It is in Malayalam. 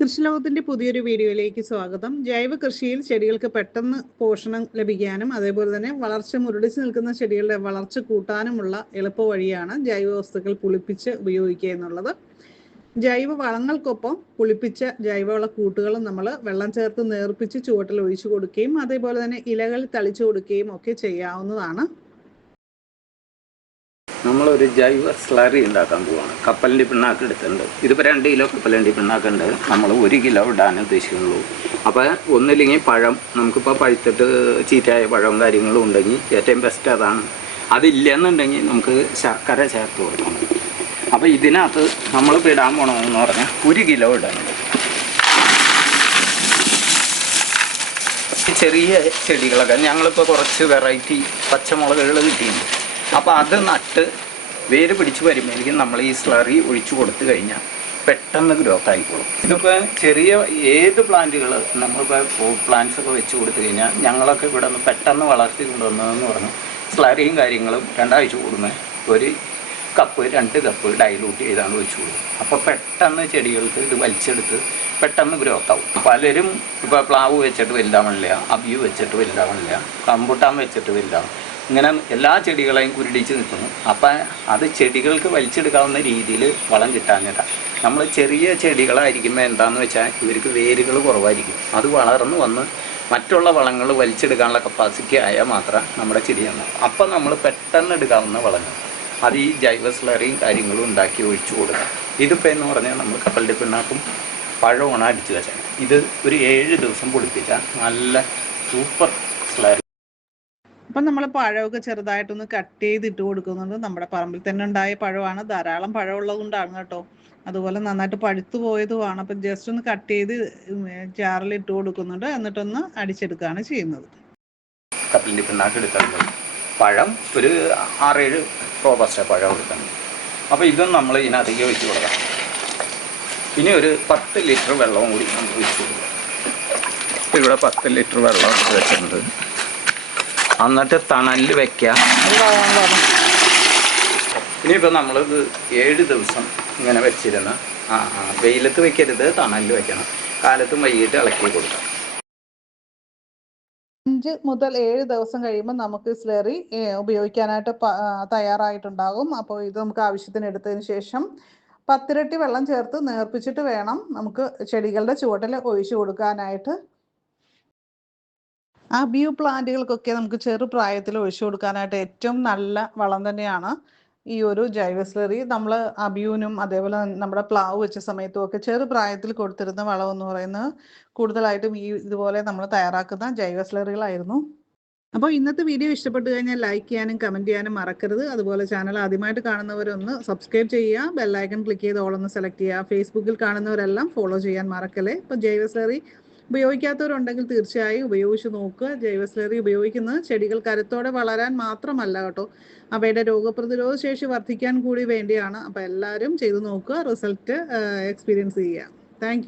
കൃഷിലോകത്തിന്റെ പുതിയൊരു വീഡിയോയിലേക്ക് സ്വാഗതം. ജൈവ കൃഷിയിൽ ചെടികൾക്ക് പെട്ടെന്ന് പോഷണം ലഭിക്കാനും അതേപോലെ തന്നെ വളർച്ച മുരടിച്ച് നിൽക്കുന്ന ചെടികളുടെ വളർച്ച കൂട്ടാനുമുള്ള എളുപ്പ വഴിയാണ് ജൈവ വസ്തുക്കൾ പുളിപ്പിച്ച് ഉപയോഗിക്കുക എന്നുള്ളത്. ജൈവ വളങ്ങൾക്കൊപ്പം പുളിപ്പിച്ച ജൈവവള കൂട്ടുകളും നമ്മൾ വെള്ളം ചേർത്ത് നേർപ്പിച്ച് ചുവട്ടിൽ ഒഴിച്ചു കൊടുക്കുകയും അതേപോലെ തന്നെ ഇലകൾ തളിച്ചു കൊടുക്കുകയും ഒക്കെ ചെയ്യാവുന്നതാണ്. നമ്മളൊരു ജൈവ സ്ലറി ഉണ്ടാക്കാൻ പോവാണ്. കപ്പലിന്റെ പിണ്ണാക്ക് എടുത്തിട്ടുണ്ട്. ഇതിപ്പോൾ രണ്ട് കിലോ കപ്പലിന്റെ പിണ്ണാക്കുണ്ട്. നമ്മൾ ഒരു കിലോ ഇടാൻ ഉദ്ദേശിക്കുന്നുള്ളൂ. അപ്പോൾ ഒന്നില്ലെങ്കിൽ പഴം നമുക്കിപ്പോൾ പഴുത്തിട്ട് ചീറ്റായ പഴവും കാര്യങ്ങളും ഉണ്ടെങ്കിൽ ഏറ്റവും ബെസ്റ്റ് അതാണ്. അതില്ലെന്നുണ്ടെങ്കിൽ നമുക്ക് ശർക്കര ചേർത്ത് കൊടുക്കണം. അപ്പോൾ ഇതിനകത്ത് നമ്മൾ ഇടാൻ പോകണമെന്ന് പറഞ്ഞാൽ ഒരു കിലോ ഇടാനുണ്ട് ചെറിയ ചെടികളൊക്കെ ഞങ്ങളിപ്പോൾ കുറച്ച് വെറൈറ്റി പച്ചമുളകുകൾ കിട്ടിയിട്ടുണ്ട്. അപ്പോൾ അത് നട്ട് വേര് പിടിച്ച് വരുമ്പോഴേക്കും നമ്മൾ ഈ സ്ലറി ഒഴിച്ചു കൊടുത്തു കഴിഞ്ഞാൽ പെട്ടെന്ന് ഗ്രോത്ത് ആയിക്കോളും. ഇതിപ്പോൾ ചെറിയ ഏത് പ്ലാന്റുകൾ നമ്മളിപ്പോൾ പ്ലാന്റ്സ് ഒക്കെ വെച്ച് കൊടുത്തു കഴിഞ്ഞാൽ ഞങ്ങളൊക്കെ ഇവിടെ നിന്ന് പെട്ടെന്ന് വളർത്തി കൊണ്ടുവന്നതെന്ന് പറഞ്ഞു. സ്ലറിയും കാര്യങ്ങളും രണ്ടാഴ്ച കൂടുമ്പോൾ ഒരു കപ്പ് രണ്ട് കപ്പ് ഡൈലൂട്ട് ചെയ്താണ് ഒഴിച്ചു കൊടുക്കും അപ്പോൾ പെട്ടെന്ന് ചെടികൾക്ക് ഇത് വലിച്ചെടുത്ത് പെട്ടെന്ന് ഗ്രോത്ത് ആവും. പലരും ഇപ്പോൾ പ്ലാവ് വെച്ചിട്ട് വലുതാവണില്ല അബിയു വെച്ചിട്ട് വലുതാവണില്ല കമ്പൂട്ടാൻ വെച്ചിട്ട് വലുതാവും ഇങ്ങനെ എല്ലാ ചെടികളെയും കുരുടിച്ച് നിൽക്കുന്നു. അപ്പം അത് ചെടികൾക്ക് വലിച്ചെടുക്കാവുന്ന രീതിയിൽ വളം കിട്ടാഞ്ഞിട്ടാണ് നമ്മൾ ചെറിയ ചെടികളായിരിക്കുമ്പോൾ എന്താണെന്ന് വെച്ചാൽ ഇവർക്ക് വേരുകൾ കുറവായിരിക്കും. അത് വളർന്നു വന്ന് മറ്റുള്ള വളങ്ങൾ വലിച്ചെടുക്കാനുള്ള കപ്പാസിറ്റി ആയാൽ മാത്രം നമ്മുടെ ചെടി തന്നെ അപ്പം നമ്മൾ പെട്ടെന്ന് എടുക്കാവുന്ന വളങ്ങൾ. അത് ഈ ജൈവ സ്ലറിയും കാര്യങ്ങളും ഉണ്ടാക്കി ഒഴിച്ചു കൊടുക്കുക ഇതിപ്പോൾ എന്ന് പറഞ്ഞാൽ നമ്മൾ കപ്പലിന്റെ പിണ്ണാക്കും പഴമാണ് അടിച്ചു വെച്ചാൽ ഇത് ഒരു ഏഴ് ദിവസം പൊടിപ്പിച്ചാൽ നല്ല സൂപ്പർ അപ്പം നമ്മൾ പഴമൊക്കെ ചെറുതായിട്ടൊന്ന് കട്ട് ചെയ്ത് ഇട്ട് കൊടുക്കുന്നുണ്ട്. നമ്മുടെ പറമ്പിൽ തന്നെ ഉണ്ടായ പഴമാണ്. ധാരാളം പഴം ഉള്ളത് കൊണ്ടാണ് കേട്ടോ. അതുപോലെ നന്നായിട്ട് പഴുത്തു പോയതുമാണ്. അപ്പം ജസ്റ്റ് ഒന്ന് കട്ട് ചെയ്ത് ജാറിൽ ഇട്ട് കൊടുക്കുന്നുണ്ട്. എന്നിട്ടൊന്ന് അടിച്ചെടുക്കുകയാണ് ചെയ്യുന്നത്. കപ്പലിന്റെ പിണ്ണാക്ക് എടുക്കുന്നത് പഴം ഒരു ആറേഴ് റോബസ്റ്റ പഴം എടുക്കണം അപ്പോൾ ഇതും നമ്മൾ ഇതിനകത്തേക്ക് ഒഴിച്ച് കൊടുക്കാം. ഇനി ഒരു പത്ത് ലിറ്റർ വെള്ളവും കൂടി നമ്മൾ ഒഴിച്ച് കൊടുക്കാം. ഇവിടെ പത്ത് ലിറ്റർ വെള്ളം എടുത്ത് വെച്ചിട്ടുണ്ട് എന്നിട്ട് തണലിൽ വെക്കുക. ഇനിയിപ്പോൾ നമ്മളിത് ഏഴ് ദിവസം ഇങ്ങനെ വെച്ചിരുന്ന വെയിലത്ത് വെക്കരുത് തണലിൽ വെക്കണം. കാലത്തും വൈകിട്ട് ഇളക്കി കൊടുക്കാം. അഞ്ച് മുതൽ ഏഴ് ദിവസം കഴിയുമ്പോൾ നമുക്ക് സ്ലറി ഉപയോഗിക്കാനായിട്ട് തയ്യാറായിട്ടുണ്ടാകും. അപ്പോൾ ഇത് നമുക്ക് ആവശ്യത്തിന് എടുത്തതിന് ശേഷം പത്തിരട്ടി വെള്ളം ചേർത്ത് നേർപ്പിച്ചിട്ട് വേണം നമുക്ക് ചെടികളുടെ ചുവട്ടിൽ ഒഴിച്ചു കൊടുക്കാനായിട്ട് അബിയു പ്ലാന്റുകൾക്കൊക്കെ നമുക്ക് ചെറു പ്രായത്തിൽ ഒഴിച്ചു കൊടുക്കാനായിട്ട് ഏറ്റവും നല്ല വളം തന്നെയാണ് ഈ ഒരു ജൈവ സ്ലറി നമ്മൾ അബ്യൂനും അതേപോലെ നമ്മുടെ പ്ലാവ് വെച്ച സമയത്തും ഒക്കെ ചെറു പ്രായത്തിൽ കൊടുത്തിരുന്ന വളം എന്ന് പറയുന്നത് കൂടുതലായിട്ടും ഈ ഇതുപോലെ നമ്മൾ തയ്യാറാക്കുന്ന ജൈവ സ്ലറികളായിരുന്നു അപ്പോൾ ഇന്നത്തെ വീഡിയോ ഇഷ്ടപ്പെട്ടു കഴിഞ്ഞാൽ ലൈക്ക് ചെയ്യാനും കമന്റ് ചെയ്യാനും മറക്കരുത്. അതുപോലെ ചാനൽ ആദ്യമായിട്ട് കാണുന്നവരൊന്ന് സബ്സ്ക്രൈബ് ചെയ്യുക. ബെല്ലൈക്കൺ ക്ലിക്ക് ചെയ്ത് ഓളൊന്ന് സെലക്ട് ചെയ്യുക. ഫേസ്ബുക്കിൽ കാണുന്നവരെല്ലാം ഫോളോ ചെയ്യാൻ മറക്കല്ലേ. ഇപ്പോൾ ജൈവ സ്ലറി ഉപയോഗിക്കാത്തവരുണ്ടെങ്കിൽ തീർച്ചയായും ഉപയോഗിച്ച് നോക്കുക. ജൈവ സ്ലറി ഉപയോഗിക്കുന്നത് ചെടികൾ കരുത്തോടെ വളരാൻ മാത്രമല്ല കേട്ടോ. അവയുടെ രോഗപ്രതിരോധ ശേഷി വർദ്ധിക്കാൻ കൂടി വേണ്ടിയാണ്. അപ്പോൾ എല്ലാവരും ചെയ്തു നോക്കുക. റിസൾട്ട് എക്സ്പീരിയൻസ് ചെയ്യുക. താങ്ക്